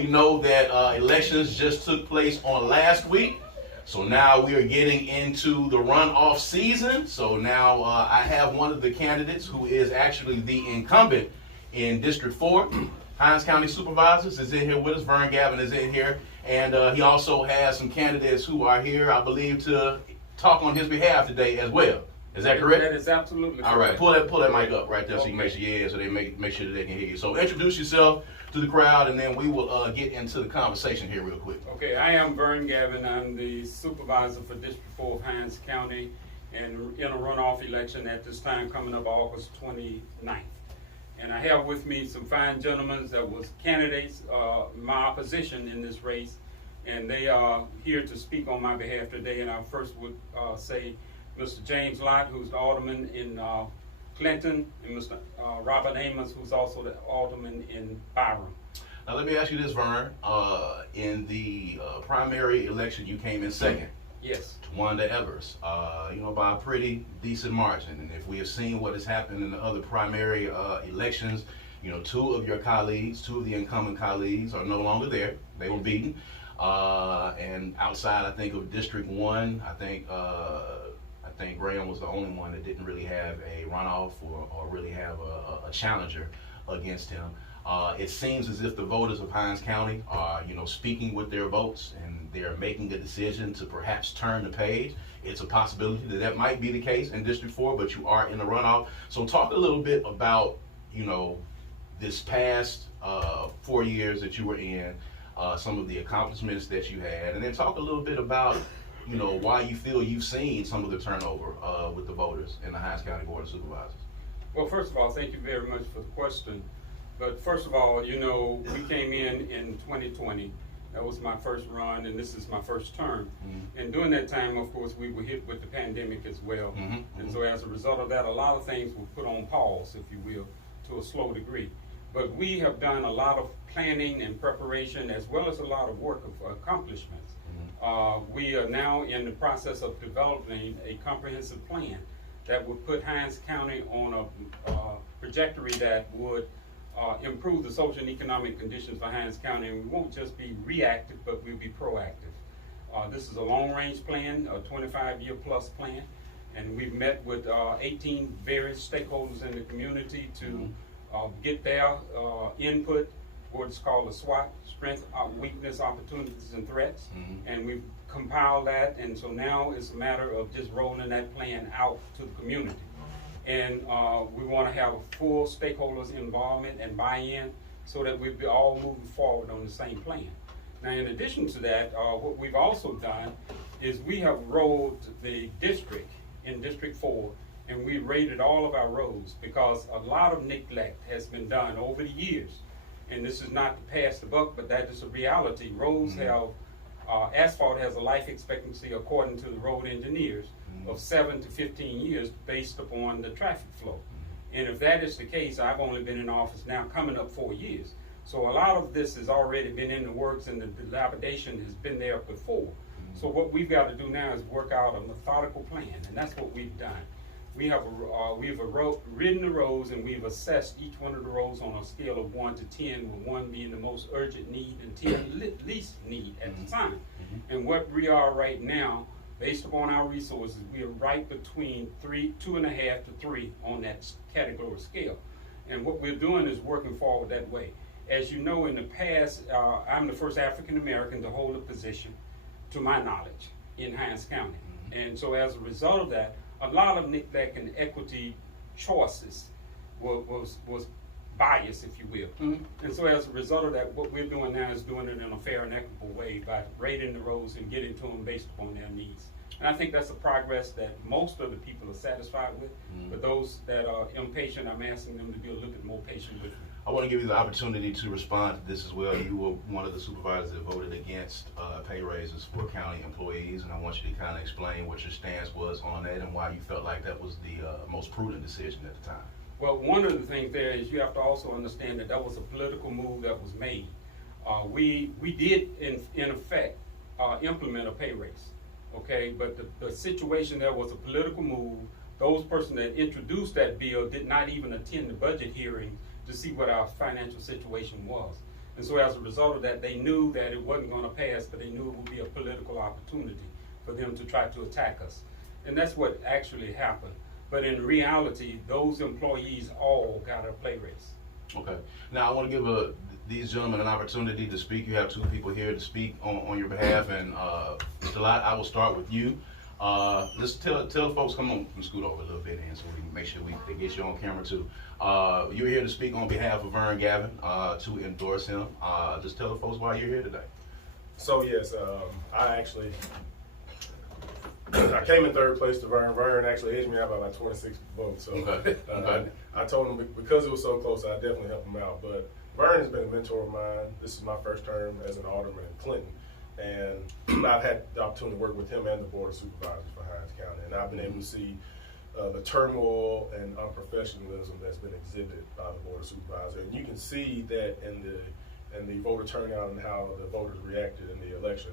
we know that elections just took place on last week. So now we are getting into the runoff season. So now I have one of the candidates who is actually the incumbent in District 4. Hinds County Supervisors is in here with us. Vern Gavin is in here. And he also has some candidates who are here, I believe, to talk on his behalf today as well. Is that correct? That is absolutely correct. All right, pull that mic up right there so you can make sure, so they make sure that they can hear you. So introduce yourself to the crowd, and then we will get into the conversation here real quick. Okay, I am Vern Gavin. I'm the supervisor for District 4 of Hinds County, and in a runoff election at this time coming up August 29th. And I have with me some fine gentlemen that was candidates, my opposition in this race, and they are here to speak on my behalf today. And I first would say Mr. James Lott, who's the alderman in Clinton, and Mr. Robert Amos, who's also the alderman in Byram. Now let me ask you this, Vern. In the primary election, you came in second. Yes. To Wanda Evers, by a pretty decent margin. And if we have seen what has happened in the other primary elections, two of your colleagues, two of the incumbent colleagues are no longer there. They were beaten. And outside, I think, of District 1, I think Graham was the only one that didn't really have a runoff or really have a challenger against him. It seems as if the voters of Hinds County are, speaking with their votes, and they're making a decision to perhaps turn the page. It's a possibility that might be the case in District 4, but you are in the runoff. So talk a little bit about, this past 4 years that you were in, some of the accomplishments that you had, and then talk a little bit about why you feel you've seen some of the turnover with the voters in the Hinds County Board of Supervisors. Well, first of all, thank you very much for the question. But first of all, we came in 2020. That was my first run, and this is my first term. Mm-hmm. And during that time, of course, we were hit with the pandemic as well. Mm-hmm. And so as a result of that, a lot of things were put on pause, if you will, to a slow degree. But we have done a lot of planning and preparation, as well as a lot of work of accomplishments. We are now in the process of developing a comprehensive plan that would put Hinds County on a trajectory that would improve the social and economic conditions for Hinds County. And we won't just be reactive, but we'll be proactive. This is a long-range plan, a 25-year plus plan, and we've met with 18 various stakeholders in the community to get their input, what's called a SWOT, strength, weakness, opportunities, and threats. Mm-hmm. And we've compiled that, and so now it's a matter of just rolling that plan out to the community. And we want to have full stakeholders' involvement and buy-in so that we'll be all moving forward on the same plan. Now, in addition to that, what we've also done is we have rolled the district in District 4, and we rated all of our roads because a lot of neglect has been done over the years. And this is not to pass the buck, but that is a reality. Roads have, asphalt has a life expectancy, according to the road engineers, of 7 to 15 years based upon the traffic flow. And if that is the case, I've only been in office now coming up 4 years. So a lot of this has already been in the works, and the dilapidation has been there before. So what we've got to do now is work out a methodical plan, and that's what we've done. We've ridden the roads, and we've assessed each one of the roads on a scale of 1 to 10, with 1 being the most urgent need and 10 least need at the time. And what we are right now, based upon our resources, we are right between 2.5 to 3 on that category scale. And what we're doing is working forward that way. As you know, in the past, I'm the first African American to hold a position, to my knowledge, in Hinds County. And so as a result of that, a lot of neglect and equity choices was biased, if you will. And so as a result of that, what we're doing now is doing it in a fair and equitable way by rating the roads and getting to them based upon their needs. And I think that's a progress that most of the people are satisfied with. But those that are impatient, I'm asking them to be a little bit more patient with me. I want to give you the opportunity to respond to this as well. You were one of the supervisors that voted against pay raises for county employees, and I want you to kind of explain what your stance was on that and why you felt like that was the most prudent decision at the time. Well, one of the things there is you have to also understand that that was a political move that was made. We did, in effect, implement a pay raise, okay? But the situation there was a political move. Those persons that introduced that bill did not even attend the budget hearing to see what our financial situation was. And so as a result of that, they knew that it wasn't going to pass, but they knew it would be a political opportunity for them to try to attack us. And that's what actually happened. But in reality, those employees all got a pay raise. Okay. Now I want to give these gentlemen an opportunity to speak. You have two people here to speak on your behalf, and Mr. Lott, I will start with you. Let's tell the folks, come on, scoot over a little bit, and so we can make sure they get you on camera too. You're here to speak on behalf of Vern Gavin to endorse him. Just tell the folks why you're here today. So yes, I came in third place to Vern. Vern actually edged me out by about 26 votes. So Okay. I told him because it was so close, I definitely helped him out. But Vern has been a mentor of mine. This is my first term as an alderman in Clinton, and I've had the opportunity to work with him and the Board of Supervisors for Hinds County, and I've been able to see the turmoil and unprofessionalism that's been exhibited by the Board of Supervisors, and you can see that in the voter turnout and how the voters reacted in the election.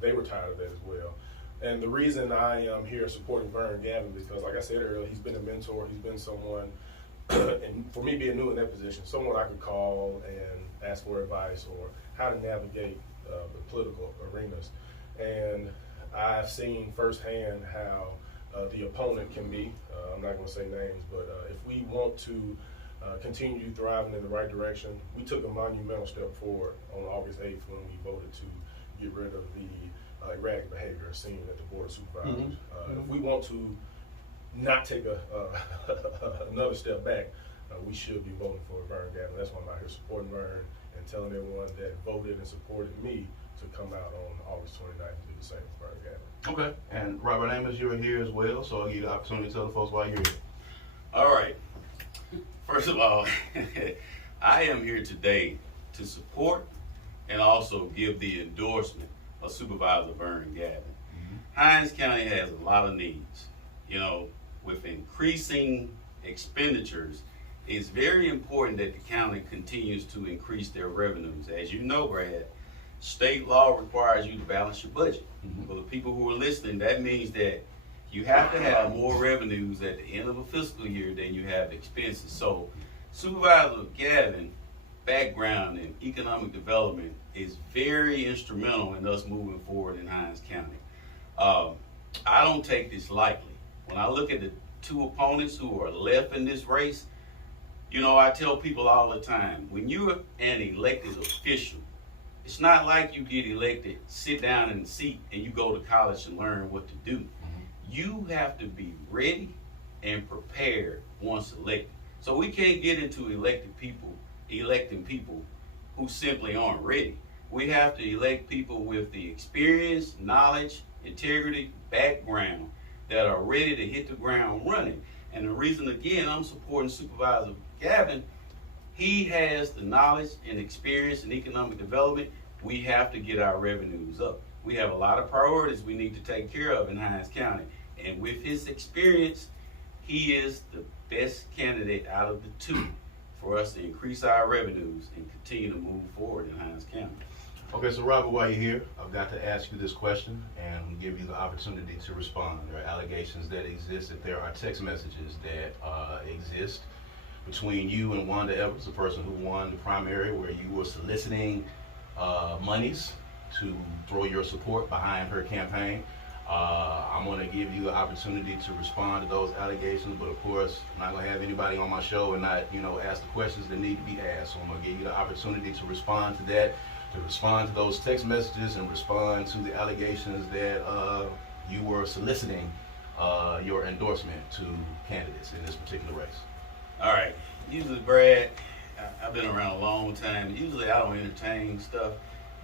They were tired of that as well. And the reason I am here supporting Vern Gavin is because, like I said earlier, he's been a mentor. He's been someone, and for me being new in that position, someone I could call and ask for advice or how to navigate the political arenas. And I've seen firsthand how the opponent can be. I'm not going to say names, but if we want to continue thriving in the right direction, we took a monumental step forward on August 8th when we voted to get rid of the erratic behavior seen at the Board of Supervisors. If we want to not take another step back, we should be voting for Vern Gavin. That's why I'm out here supporting Vern and telling everyone that voted and supported me to come out on August 29th and do the same for Vern Gavin. Okay. And Robert Amos, you're here as well, so I'll give you the opportunity to tell the folks why you're here. All right. First of all, I am here today to support and also give the endorsement of Supervisor Vern Gavin. Hinds County has a lot of needs. You know, with increasing expenditures, it's very important that the county continues to increase their revenues. As you know, Brad, state law requires you to balance your budget. For the people who are listening, that means that you have to have more revenues at the end of a fiscal year than you have expenses. So Supervisor Gavin background in economic development is very instrumental in us moving forward in Hinds County. I don't take this lightly. When I look at the two opponents who are left in this race, you know, I tell people all the time, when you're an elected official, it's not like you get elected, sit down in the seat, and you go to college and learn what to do. You have to be ready and prepared once elected. So we can't get into electing people who simply aren't ready. We have to elect people with the experience, knowledge, integrity, background that are ready to hit the ground running. And the reason, again, I'm supporting Supervisor Gavin, he has the knowledge and experience in economic development. We have to get our revenues up. We have a lot of priorities we need to take care of in Hinds County. And with his experience, he is the best candidate out of the two for us to increase our revenues and continue to move forward in Hinds County. Okay, so Robert, while you're here, I've got to ask you this question and give you the opportunity to respond. There are allegations that exist that there are text messages that exist between you and Wanda Evans, the person who won the primary, where you were soliciting monies to throw your support behind her campaign. I'm going to give you the opportunity to respond to those allegations, but of course, I'm not going to have anybody on my show and not, ask the questions that need to be asked. So I'm going to give you the opportunity to respond to that, to respond to those text messages, and respond to the allegations that you were soliciting your endorsement to candidates in this particular race. All right. Usually, Brad, I've been around a long time. Usually I don't entertain stuff.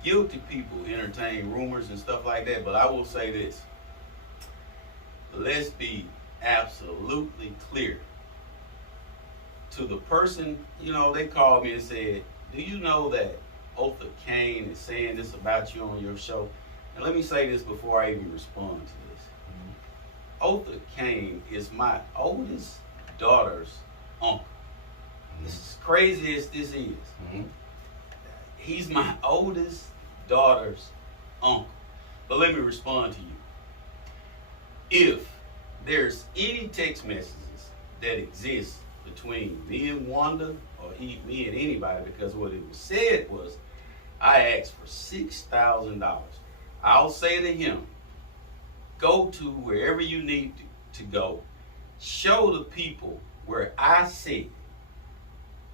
Guilty people entertain rumors and stuff like that, but I will say this. Let's be absolutely clear. To the person, they called me and said, do you know that Otha Kane is saying this about you on your show? And let me say this before I even respond to this. Otha Kane is my oldest daughter's uncle. As crazy as this is, he's my oldest daughter's uncle. But let me respond to you. If there's any text messages that exist between me and Wanda, or me and anybody, because what it was said was I asked for $6,000. I'll say to him, go to wherever you need to go. Show the people where I said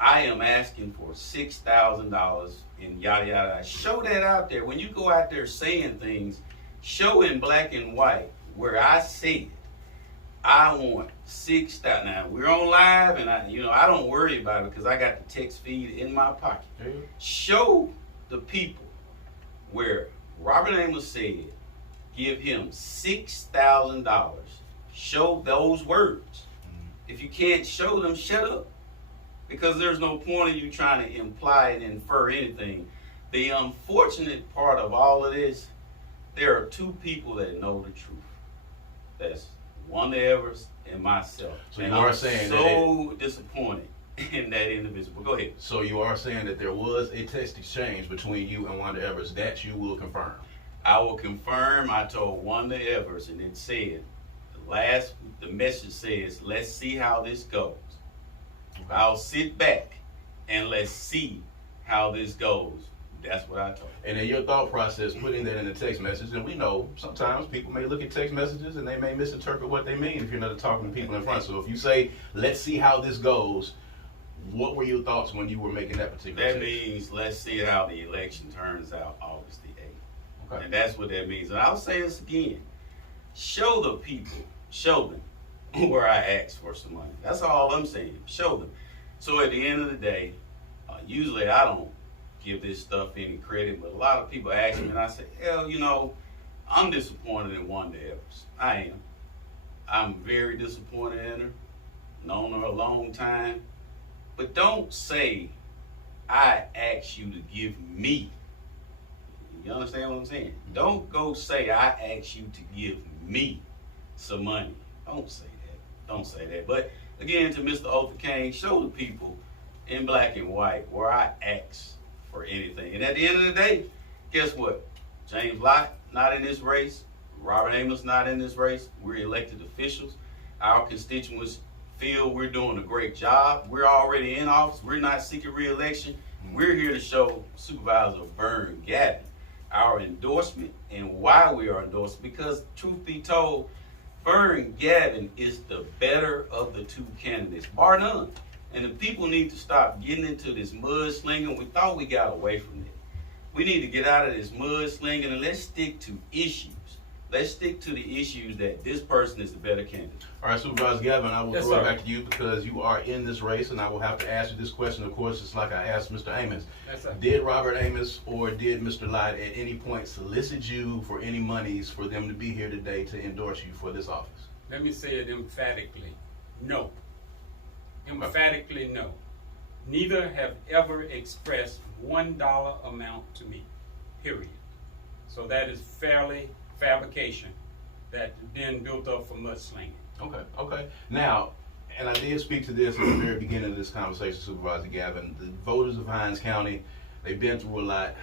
I am asking for $6,000 and yada yada. Show that out there. When you go out there saying things, show in black and white where I said I want $6,000. Now we're on live, and I don't worry about it because I got the text feed in my pocket. Show the people where Robert Amos said, give him $6,000. Show those words. If you can't show them, shut up. Because there's no point in you trying to imply and infer anything. The unfortunate part of all of this, there are two people that know the truth. That's Wanda Evers and myself. So and you are I'm saying so disappointed in that individual. Go ahead. So you are saying that there was a text exchange between you and Wanda Evers that you will confirm? I will confirm. I told Wanda Evers, and it said, the message says, let's see how this goes. Okay. I'll sit back and let's see how this goes. That's what I told her. And in your thought process, putting that in a text message, and we know sometimes people may look at text messages and they may misinterpret what they mean if you're not talking to people in front. So if you say, let's see how this goes, what were your thoughts when you were making that particular That text? means let's see how the election turns out August the 8th. Okay. And that's what that means. And I'll say this again. Show the people, show them where I asked for some money. That's all I'm saying. Show them. So at the end of the day, usually I don't give this stuff any credit, but a lot of people ask me, and I say, hell, I'm disappointed in Wanda Evers. I am. I'm very disappointed in her. Known her a long time. But don't say, I asked you to give me. You understand what I'm saying? Don't go say, I asked you to give me some money. Don't say that. Don't say that. But again, to Mr. Arthur Kane, show the people in black and white where I asked for anything. And at the end of the day, guess what? James Lott not in this race. Robert Amos not in this race. We're elected officials. Our constituents feel we're doing a great job. We're already in office. We're not seeking re-election. We're here to show Supervisor Vern Gavin our endorsement and why we are endorsed. Because truth be told, Vern Gavin is the better of the two candidates, bar none. And the people need to stop getting into this mudslinging. We thought we got away from it. We need to get out of this mudslinging and let's stick to issues. Let's stick to the issues that this person is the better candidate. All right, Supervisor Gavin, I will Yes, throw it sir. back to you because you are in this race, and I will have to ask you this question, of course, just like I asked Mr. Amos. Yes, sir. Did Robert Amos or did Mr. Lott at any point solicit you for any monies for them to be here today to endorse you for this office? Let me say it emphatically. No. Emphatically no. Neither have ever expressed $1 amount to me. Period. So that is fairly fabrication that then built up for mudslinging. Okay. Now, and I did speak to this at the very beginning of this conversation, Supervisor Gavin. The voters of Hinds County, they've been through a lot.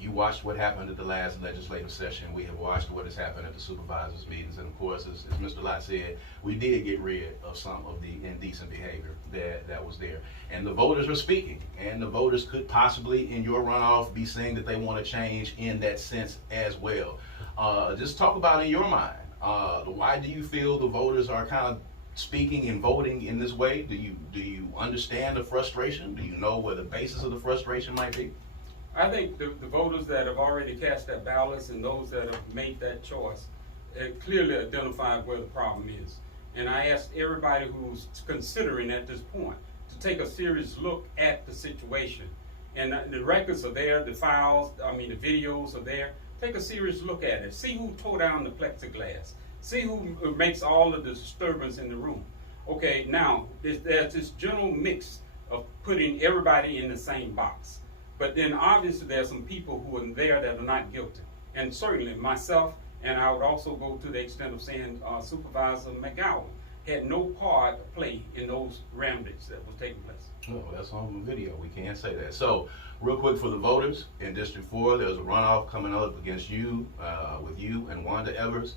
You watched what happened at the last legislative session. We have watched what has happened at the supervisors' meetings. And of course, as Mr. Lott said, we did get rid of some of the indecent behavior that was there. And the voters are speaking. And the voters could possibly, in your runoff, be saying that they want to change in that sense as well. Just talk about in your mind, why do you feel the voters are kind of speaking and voting in this way? Do you understand the frustration? Do you know where the basis of the frustration might be? I think the voters that have already cast their ballots and those that have made that choice clearly identified where the problem is. And I asked everybody who's considering at this point to take a serious look at the situation. And the records are there, the files, the videos are there. Take a serious look at it. See who tore down the plexiglass. See who makes all of the disturbance in the room. Okay, now, there's this general mix of putting everybody in the same box. But then obviously there's some people who are there that are not guilty. And certainly myself, and I would also go to the extent of saying Supervisor McGowan had no part to play in those ramblings that was taking place. Well, that's on the video. We can't say that. So, real quick for the voters in District 4, there's a runoff coming up against you, with you and Wanda Evers.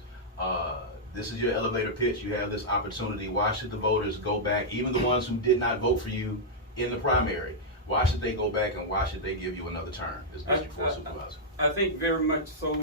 This is your elevator pitch. You have this opportunity. Why should the voters go back, even the ones who did not vote for you in the primary? why should they go back and why should they give you another term as District 4 Supervisor? I think very much so,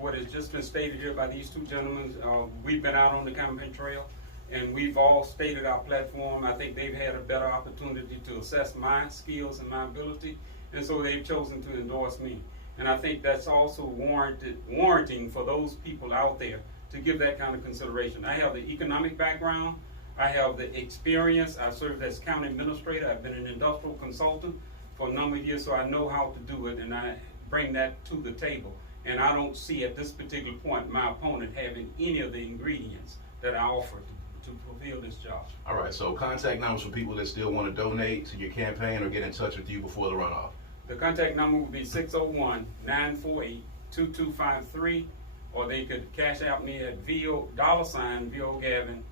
what has just been stated here by these two gentlemen. We've been out on the campaign trail, and we've all stated our platform. I think they've had a better opportunity to assess my skills and my ability, and so they've chosen to endorse me. And I think that's also warranting for those people out there to give that kind of consideration. I have the economic background, I have the experience, I served as county administrator, I've been an industrial consultant for a number of years, so I know how to do it, and I bring that to the table. And I don't see at this particular point my opponent having any of the ingredients that I offer to fulfill this job. All right, so contact numbers for people that still want to donate to your campaign or get in touch with you before the runoff. The contact number would be 601-948-2253, or they could cash out me at VO Gavin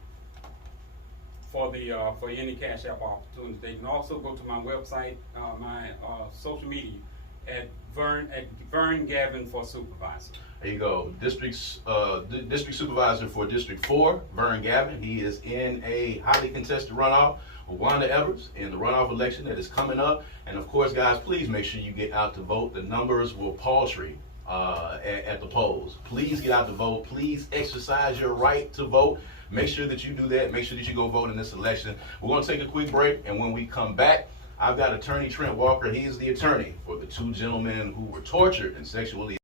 for any cash app opportunity. They can also go to my website, my social media at Vern Gavin for Supervisor. There you go. District Supervisor for District 4, Vern Gavin. He is in a highly contested runoff with Wanda Evers in the runoff election that is coming up. And of course, guys, please make sure you get out to vote. The numbers were paltry at the polls. Please get out to vote. Please exercise your right to vote. Make sure that you do that. Make sure that you go vote in this election. We're going to take a quick break, and when we come back, I've got Attorney Trent Walker. He is the attorney for the two gentlemen who were tortured and sexually